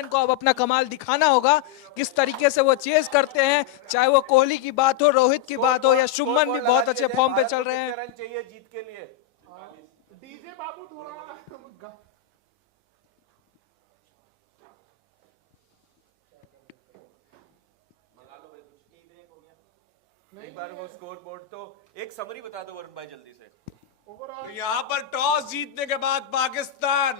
Batsman को अब अपना कमाल दिखाना होगा, किस तरीके से वो चेज करते हैं, चाहे वो कोहली की बात हो, रोहित की बात हो या शुभमन भी बहुत अच्छे फॉर्म पे चल रहे हैं। रन चाहिए जीत के लिए। डीजे बाबू थोड़ा एक बार वो स्कोर बोर्ड तो एक समरी बता दो वरुण भाई जल्दी से। ओवरऑल तो यहाँ पर टॉस जीतने के बाद पाकिस्तान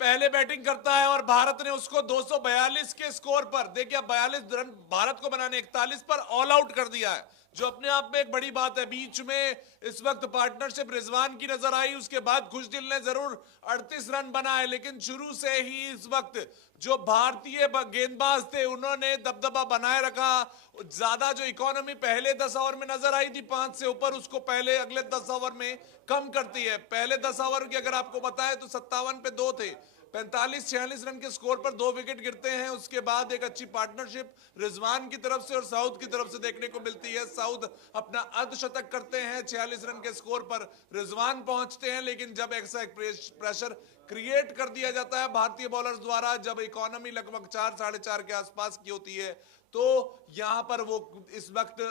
पहले बैटिंग करता है और भारत ने उसको 242 के स्कोर पर, देखिए 42 रन भारत को बनाने 41 पर ऑल आउट कर दिया है, जो अपने आप में एक बड़ी बात है। बीच में इस वक्त पार्टनरशिप रिजवान की नजर आई, उसके बाद खुशदिल ने जरूर 38 रन बनाए, लेकिन शुरू से ही इस वक्त जो भारतीय गेंदबाज थे उन्होंने दबदबा बनाए रखा। ज्यादा जो इकोनॉमी पहले 10 ओवर में नजर आई थी 5 से ऊपर, उसको पहले अगले 10 ओवर में कम करती है। पहले 10 ओवर की अगर आपको बताएं तो 57 पे 2 थे, 45-46 रन के स्कोर पर 2 विकेट गिरते हैं। उसके बाद एक अच्छी पार्टनरशिप रिजवान की तरफ से और साउथ की तरफ से देखने को मिलती है। साउथ अपना अर्धशतक करते हैं, 46 रन के स्कोर पर रिजवान पहुंचते हैं, लेकिन जब ऐसा एक प्रेशर क्रिएट कर दिया जाता है भारतीय बॉलर्स द्वारा, जब इकोनॉमी लगभग 4-4.5 के आसपास की होती है, तो यहां पर वो इस वक्त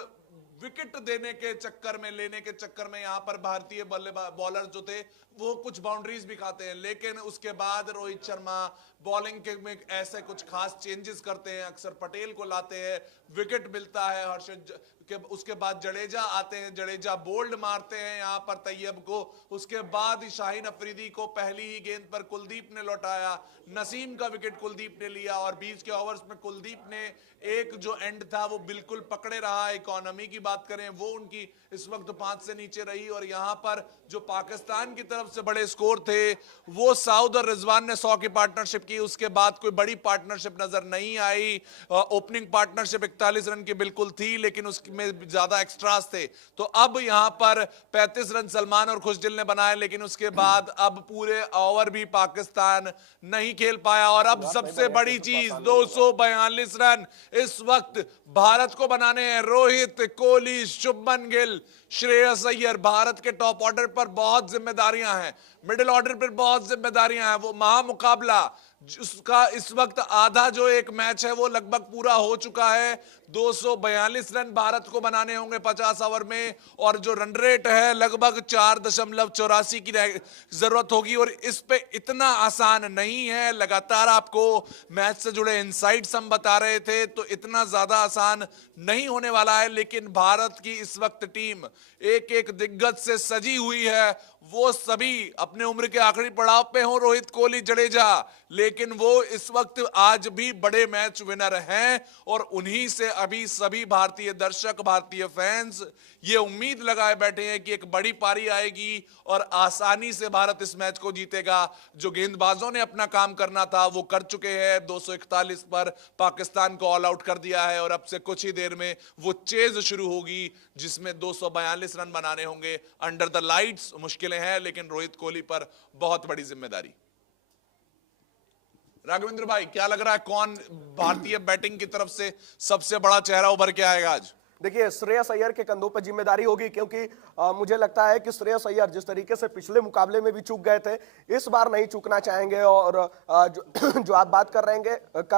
विकेट देने के चक्कर में, लेने के चक्कर में यहां पर भारतीय बॉलर जो थे वो कुछ बाउंड्रीज भी खाते हैं। लेकिन उसके बाद रोहित शर्मा बॉलिंग के में ऐसे कुछ खास चेंजेस करते हैं, अक्सर पटेल को लाते हैं, विकेट मिलता है हर्षद के, उसके बाद जडेजा आते हैं, जडेजा बोल्ड मारते हैं यहां पर तैयब को, उसके बाद शाहीन अफरीदी को पहली ही गेंद पर कुलदीप ने लौटाया, नसीम का विकेट कुलदीप ने लिया और 20 के ओवर्स में कुलदीप ने एक जो एंड था वो बिल्कुल पकड़े रहा। इकोनॉमी की बात करें वो उनकी इस वक्त 5 से नीचे रही, और यहां पर जो पाकिस्तान की तरफ से बड़े स्कोर थे वो साउद और रिजवान ने 100 की पार्टनरशिप की, उसके बाद कोई बड़ी पार्टनरशिप नजर नहीं आई। ओपनिंग पार्टनरशिप 41 रन की बिल्कुल थी, लेकिन उसमें ज्यादा एक्स्ट्रास थे। तो अब यहां पर 35 रन सलमान और खुशदिल ने बनाए, लेकिन उसके बाद अब पूरे ओवर भी पाकिस्तान नहीं खेल पाया। और अब सबसे बड़ी चीज 242 रन इस वक्त भारत को बनाने हैं। रोहित, कोहली, शुभमन गिल, श्रेयस अय्यर, भारत के टॉप ऑर्डर पर बहुत जिम्मेदारियां हैं, मिडिल ऑर्डर पर बहुत जिम्मेदारियां हैं। वो महामुकाबला उसका इस वक्त आधा जो एक मैच है वो लगभग पूरा हो चुका है। 242 रन भारत को बनाने होंगे 50 ओवर में, और जो रन रेट है लगभग 4.84 की जरूरत होगी। और इस पे इतना आसान नहीं है, लगातार आपको मैच से जुड़े इनसाइट्स हम बता रहे थे, तो इतना ज्यादा आसान नहीं होने वाला है। लेकिन भारत की इस वक्त टीम एक एक दिग्गज से सजी हुई है, वो सभी अपने उम्र के आखिरी पड़ाव पे हो, रोहित, कोहली, जडेजा, लेकिन वो इस वक्त आज भी बड़े मैच विनर हैं। और उन्हीं से अभी सभी भारतीय दर्शक, भारतीय फैंस ये उम्मीद लगाए बैठे हैं कि एक बड़ी पारी आएगी और आसानी से भारत इस मैच को जीतेगा। जो गेंदबाजों ने अपना काम करना था वो कर चुके हैं, 241 पर पाकिस्तान को ऑल आउट कर दिया है, और अब से कुछ ही देर में वो चेज शुरू होगी जिसमें 242 रन बनाने होंगे अंडर द लाइट्स। मुश्किलें हैं, लेकिन रोहित, कोहली पर बहुत बड़ी जिम्मेदारी। राघवेंद्र भाई, क्या लग रहा है कौन भारतीय बैटिंग की तरफ से सबसे बड़ा चेहरा उभर के आएगा आज? देखिए, श्रेयस अय्यर के कंधों पर जिम्मेदारी होगी, क्योंकि मुझे लगता है कि श्रेयस अय्यर जिस तरीके से पिछले मुकाबले में भी चूक गए थे, इस बार नहीं चूकना चाहेंगे। और जो आप बात कर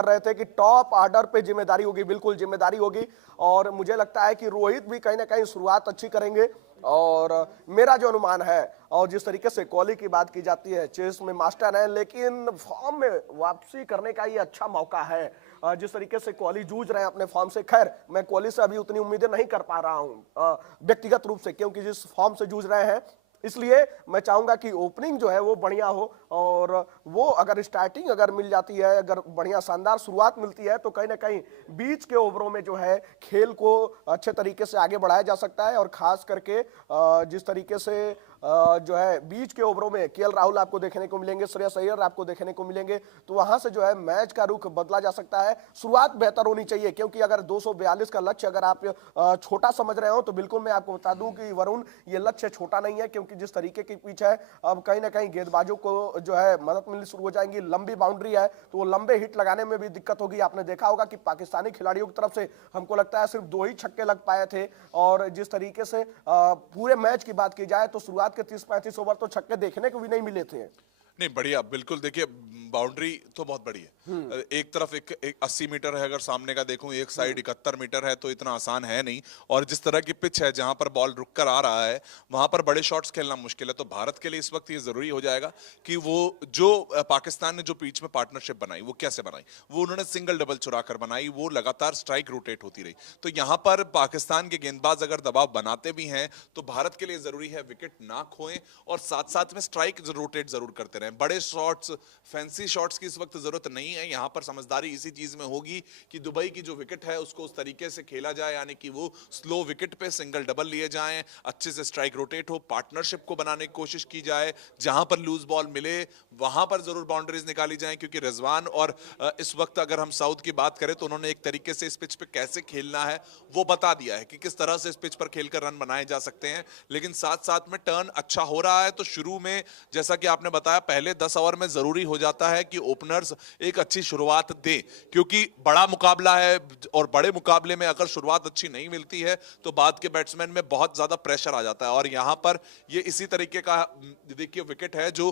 रहे थे कि टॉप ऑर्डर पे जिम्मेदारी होगी, बिल्कुल जिम्मेदारी होगी। और मुझे लगता है कि रोहित भी कहीं ना कहीं शुरुआत अच्छी करेंगे। और मेरा जो अनुमान है, और जिस तरीके से कोहली की बात की जाती है, चेस में मास्टर है, लेकिन फॉर्म में वापसी करने का ये अच्छा मौका है। जिस तरीके से कोहली जूझ रहे हैं अपने फॉर्म से, खैर मैं कोहली से अभी उतनी उम्मीदें नहीं कर पा रहा हूं व्यक्तिगत रूप से, क्योंकि जिस फॉर्म से जूझ रहे हैं, इसलिए मैं चाहूंगा कि ओपनिंग जो है वो बढ़िया हो। और वो अगर स्टार्टिंग अगर मिल जाती है, अगर बढ़िया शानदार शुरुआत मिलती है, तो कहीं ना कहीं बीच के ओवरों में जो है खेल को अच्छे तरीके से आगे बढ़ाया जा सकता है। और खास करके जिस तरीके से जो है बीच के ओवरों में केएल राहुल आपको देखने को मिलेंगे, श्रेयस अय्यर आपको देखने को मिलेंगे, तो वहां से जो है मैच का रुख बदला जा सकता है। शुरुआत बेहतर होनी चाहिए, क्योंकि अगर 242 का लक्ष्य अगर आप छोटा समझ रहे हो, तो बिल्कुल मैं आपको बता दूं कि वरुण, ये लक्ष्य छोटा नहीं है। क्योंकि जिस तरीके की पिच है, अब कहीं ना कहीं गेंदबाजों को जो है मदद मिलनी शुरू हो जाएंगी। लंबी बाउंड्री है, तो वो लंबे हिट लगाने में भी दिक्कत होगी। आपने देखा होगा कि पाकिस्तानी खिलाड़ियों की तरफ से हमको लगता है सिर्फ 2 ही छक्के लग पाए थे। और जिस तरीके से पूरे मैच की बात की जाए, तो शुरुआत के 30-35 ओवर तो छक्के देखने को भी नहीं मिले थे। नहीं, बढ़िया, बिल्कुल। देखिए बाउंड्री तो बहुत बड़ी है। एक तरफ एक 80 मीटर है, अगर सामने का देखूं एक साइड 71 मीटर है, तो इतना आसान है नहीं। और जिस तरह की पिच है जहां पर बॉल रुक कर आ रहा है वहां पर बड़े शॉट्स खेलना मुश्किल है। तो भारत के लिए इस वक्त ये जरूरी हो जाएगा कि वो जो पाकिस्तान ने जो बीच में पार्टनरशिप बनाई वो कैसे बनाई, वो उन्होंने सिंगल डबल चुरा कर बनाई, वो लगातार स्ट्राइक रोटेट होती रही। तो यहां पर पाकिस्तान के गेंदबाज अगर दबाव बनाते भी हैं तो भारत के लिए जरूरी है विकेट ना खोएं और साथ साथ में स्ट्राइक रोटेट जरूर करते रहें। बड़े शॉट्स, फैंसी शॉट्स की इस वक्त जरूरत नहीं है। यहां पर समझदारी इसी चीज में होगी कि दुबई की जो विकेट है उसको उस तरीके से खेला जाए, यानी कि वो स्लो विकेट पे सिंगल डबल लिए जाएं, अच्छे से स्ट्राइक रोटेट हो, पार्टनरशिप को बनाने की कोशिश की जाए, जहां पर लूज बॉल मिले वहां पर जरूर बाउंड्रीज निकाली जाएं। क्योंकि रिजवान और इस वक्त अगर हम साउथ की बात करें तो उन्होंने एक तरीके से इस पिच पे कैसे खेलना है वो बता दिया है कि किस तरह से इस पिच पर खेलकर रन बनाए जा सकते हैं। लेकिन साथ साथ में टर्न अच्छा हो रहा है, तो शुरू में जैसा कि आपने बताया पहले 10 ओवर में जरूरी हो जाता है कि ओपनर्स एक अच्छी शुरुआत दें, क्योंकि बड़ा मुकाबला है और बड़े मुकाबले में अगर शुरुआत अच्छी नहीं मिलती है तो बाद के बैट्समैन में बहुत ज्यादा प्रेशर आ जाता है। और यहां पर ये इसी तरीके का देखिए विकेट है जो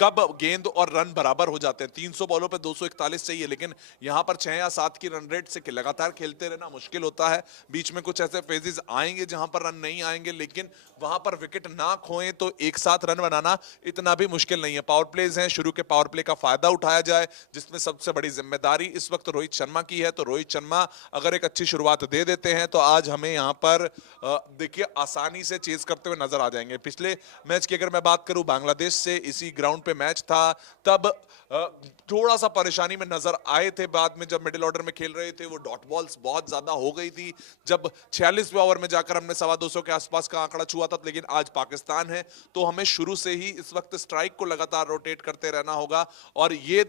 कब गेंद और रन बराबर हो जाते हैं। 300 बॉलों पे 241 चाहिए, लेकिन यहां पर 6 या 7 की रन रेट से लगातार खेलते रहना मुश्किल होता है। बीच में कुछ ऐसे फेजेस आएंगे जहां पर रन नहीं आएंगे, लेकिन वहां पर विकेट ना खोएं तो एक साथ रन बनाना इतना भी मुश्किल नहीं है। पावर प्लेज हैं, शुरू के पावर प्ले का फायदा उठाया जाए, जिसमें सबसे बड़ी जिम्मेदारी इस वक्त रोहित शर्मा की है। तो रोहित शर्मा अगर एक अच्छी शुरुआत दे देते हैं तो आज हमें यहां पर देखिए आसानी से चेज करते हुए नजर आ जाएंगे। पिछले मैच की अगर मैं बात करूं, बांग्लादेश से इसी ग्राउंड पे मैच था, तब थोड़ा सा परेशानी में नजर आए थे। बाद में जब मिडिल ऑर्डर में खेल रहे थे वो डॉट बॉल्स बहुत ज्यादा हो गई थी, जब 46वें ओवर में जाकर हमने 225 के आसपास का आंकड़ा छुआ था। लेकिन आज पाकिस्तान है तो हमें शुरू से ही इस वक्त स्ट्राइक को लगातार रोटेट करते रहना होगा और ये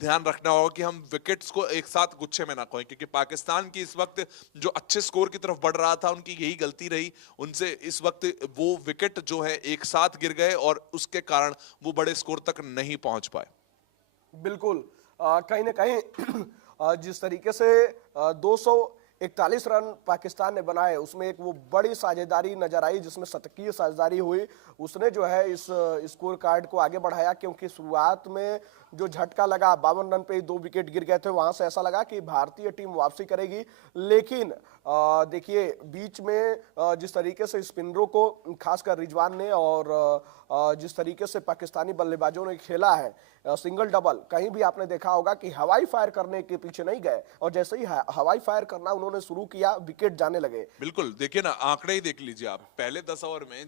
ध्यान रखना होगा कि हम विकेट्स को एक साथ गुच्छे में ना खोएं, क्योंकि पाकिस्तान की इस वक्त जो अच्छे स्कोर की तरफ बढ़ रहा था उनकी यही गलती रही। उनसे इस वक्त वो विकेट जो है एक साथ गिर गए और उसके कारण वो बड़े स्कोर तक नहीं पहुंच पाए। बिल्कुल कहीं ना कहीं जिस तरीके से 241 रन पाकिस्तान ने बनाए उसमें एक वो बड़ी साझेदारी नजर आई जिसमें शतकीय साझेदारी हुई, उसने जो है इस स्कोर कार्ड को आगे बढ़ाया। क्योंकि शुरुआत में जो झटका लगा 52 रन पे ही 2 विकेट गिर गए थे, वहां से ऐसा लगा कि भारतीय टीम वापसी करेगी। लेकिन देखिए बीच में जिस तरीके से स्पिनरों को खासकर रिजवान ने और जिस तरीके से पाकिस्तानी बल्लेबाजों ने खेला है सिंगल डबल, कहीं भी आपने देखा होगा कि हवाई फायर करने के पीछे नहीं गए और जैसे ही हवाई फायर करना उन्होंने शुरू किया विकेट जाने लगे। बिल्कुल, देखिए ना आंकड़े ही देख लीजिए आप, पहले 10 ओवर में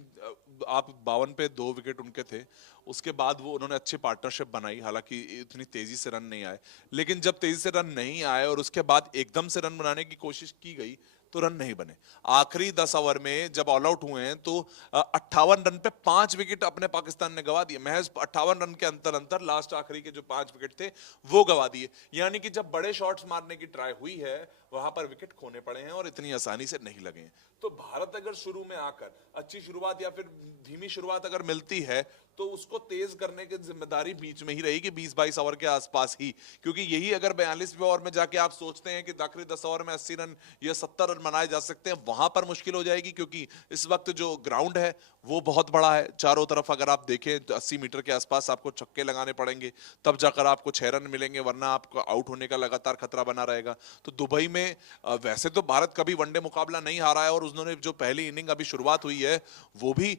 आप 52 पे 2 विकेट उनके थे, उसके बाद वो उन्होंने अच्छी पार्टनरशिप बनाई, हालांकि इतनी तेजी से रन नहीं आए। लेकिन जब तेजी से रन नहीं आए और उसके बाद एकदम से रन बनाने की कोशिश की गई तो रन नहीं बने। आखिरी 10 ओवर में जब ऑल आउट हुए हैं तो 58 रन पे 5 विकेट अपने पाकिस्तान ने गवा दिए। महज 58 रन के अंतर लास्ट आखिरी के जो 5 विकेट थे वो गवा दिए। यानी कि जब बड़े शॉट्स मारने की ट्राई हुई है वहां पर विकेट खोने पड़े हैं और इतनी आसानी से नहीं लगे हैं। तो भारत अगर शुरू में आकर अच्छी शुरुआत या फिर धीमी शुरुआत अगर मिलती है तो उसको तेज करने की जिम्मेदारी बीच में ही रहेगी 20-22 ओवर के आसपास ही, क्योंकि यही अगर 42वें ओवर में जाके आप सोचते हैं कि आखिरी 10 ओवर में 80 रन या 70 रन बनाए जा सकते हैं, वहां पर मुश्किल हो जाएगी। क्योंकि इस वक्त जो ग्राउंड है वो बहुत बड़ा है, चारों तरफ अगर आप देखें तो 80 मीटर के आसपास आपको छक्के लगाने पड़ेंगे, तब जाकर आपको 6 रन मिलेंगे, वरना आपको आउट होने का लगातार खतरा बना रहेगा। तो दुबई में वैसे तो भारत कभी वनडे मुकाबला नहीं हारा है और उन्होंने जो पहली इनिंग अभी शुरुआत हुई है वो भी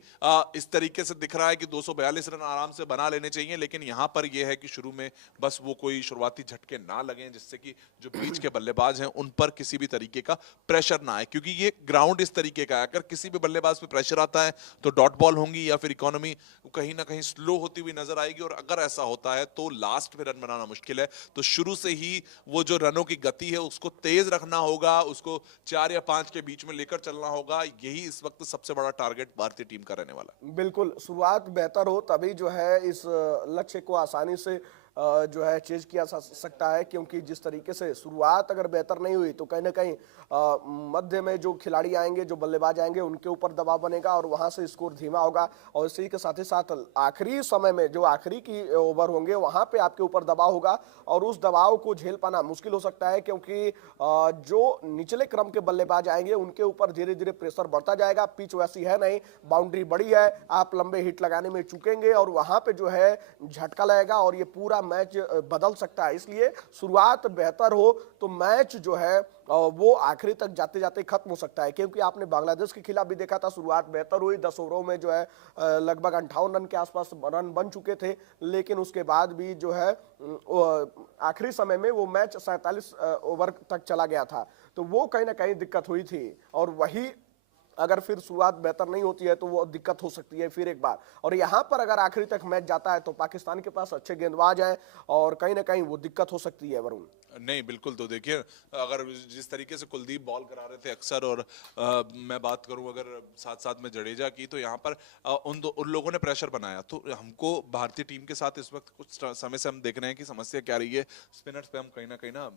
इस तरीके से दिख रहा है कि 242 रन आराम से बना लेने चाहिए। लेकिन यहां पर यह है कि शुरू में बस वो कोई शुरुआती झटके ना लगें जिससे कि जो बीच के बल्लेबाज हैं उन पर किसी भी तरीके का प्रेशर ना आए, क्योंकि ये ग्राउंड इस तरीके का है, अगर किसी भी बल्लेबाज पे प्रेशर आता है तो डॉट बॉल होंगी या फिर इकोनॉमी कहीं ना कहीं स्लो होती हुई नजर आएगी। और अगर ऐसा होता है तो लास्ट में रन बनाना मुश्किल है। तो शुरू से ही वो जो रनों की गति है उसको तेज रखना होगा, उसको 4 या 5 के बीच में लेकर चलना होगा। यही इस वक्त सबसे बड़ा टारगेट भारतीय टीम का रहने वाला। बिल्कुल, शुरुआत बेहतर हो तभी जो है इस लक्ष्य को आसानी से जो है चेज किया जा सकता है। क्योंकि जिस तरीके से शुरुआत अगर बेहतर नहीं हुई तो कहीं ना कहीं मध्य में जो खिलाड़ी आएंगे, जो बल्लेबाज आएंगे, उनके ऊपर दबाव बनेगा और वहां से स्कोर धीमा होगा। और इसी के साथ ही साथ आखिरी समय में जो आखिरी की ओवर होंगे वहां पे आपके ऊपर दबाव होगा और उस दबाव को झेल पाना मुश्किल हो सकता है। क्योंकि जो निचले क्रम के बल्लेबाज आएंगे उनके ऊपर धीरे धीरे प्रेशर बढ़ता जाएगा। पिच वैसी है नहीं, बाउंड्री बड़ी है, आप लंबे हिट लगाने में चूकेंगे और वहां पे जो है झटका लगेगा और ये पूरा मैच बदल सकता है। इसलिए शुरुआत बेहतर हो तो मैच जो है वो आखिरी तक जाते जाते खत्म हो सकता है, क्योंकि आपने बांग्लादेश के खिलाफ भी देखा था, शुरुआत बेहतर हुई, 10 ओवरों में जो है लगभग 58 रन के आसपास रन बन चुके थे, लेकिन उसके बाद भी जो है आखिरी समय में वो मैच 47 ओवर तक चला गया था। तो वो कहीं ना कहीं दिक्कत हुई थी, और वही अगर फिर शुरुआत बेहतर नहीं होती है तो वो दिक्कत हो सकती है फिर एक बार। और यहाँ पर अगर आखिरी तक मैच जाता है तो पाकिस्तान के पास अच्छे गेंदबाज हैं और कहीं ना कहीं वो दिक्कत हो सकती है वरुण। नहीं बिल्कुल, तो देखिए अगर जिस तरीके से कुलदीप बॉल करा रहे थे अक्सर, और मैं बात करूं अगर साथ साथ में जडेजा की, तो यहाँ पर उन लोगों ने प्रेशर बनाया। तो हमको भारतीय टीम के साथ इस वक्त कुछ समय से हम देख रहे हैं कि समस्या क्या रही है, स्पिनर्स पे हम कहीं ना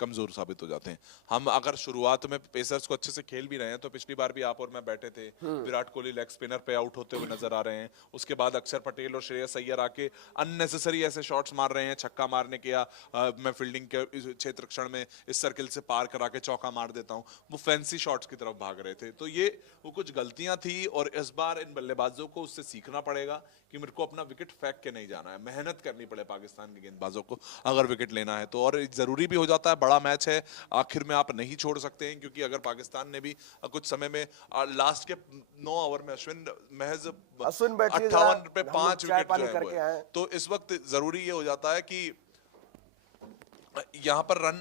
कमजोर साबित हो जाते हैं। हम अगर शुरुआत में पेसर्स को अच्छे से खेल भी रहे हैं, तो पिछली बार भी आप और मैं बैठे थे, विराट कोहली लेग स्पिनर पे आउट होते हुए नजर आ रहे हैं, उसके बाद अक्षर पटेल और श्रेयस अय्यर आके अननेसेसरी ऐसे शॉट्स मार रहे हैं, छक्का मारने के या मैं फील्डिंग के इस क्षेत्र क्षण में इस सर्किल से पार करा के चौका मार देता हूं, वो फैंसी शॉट्स की तरफ भाग रहे थे। तो ये वो कुछ गलतियां थी, और इस बार इन बल्लेबाजों को उससे सीखना पड़ेगा कि मेरे को अपना विकेट फेंक के नहीं जाना है, मेहनत करनी पड़े पाकिस्तान के गेंदबाजों को अगर विकेट लेना है तो। और जरूरी भी हो जाता है, बड़ा मैच है, आखिर में आप नहीं छोड़ सकते हैं, क्योंकि अगर पाकिस्तान ने भी कुछ समय में लास्ट के 9 ओवर में अश्विन महज 58 पे 5 विकेट जो है, तो इस वक्त जरूरी ये हो जाता है कि यहाँ पर रन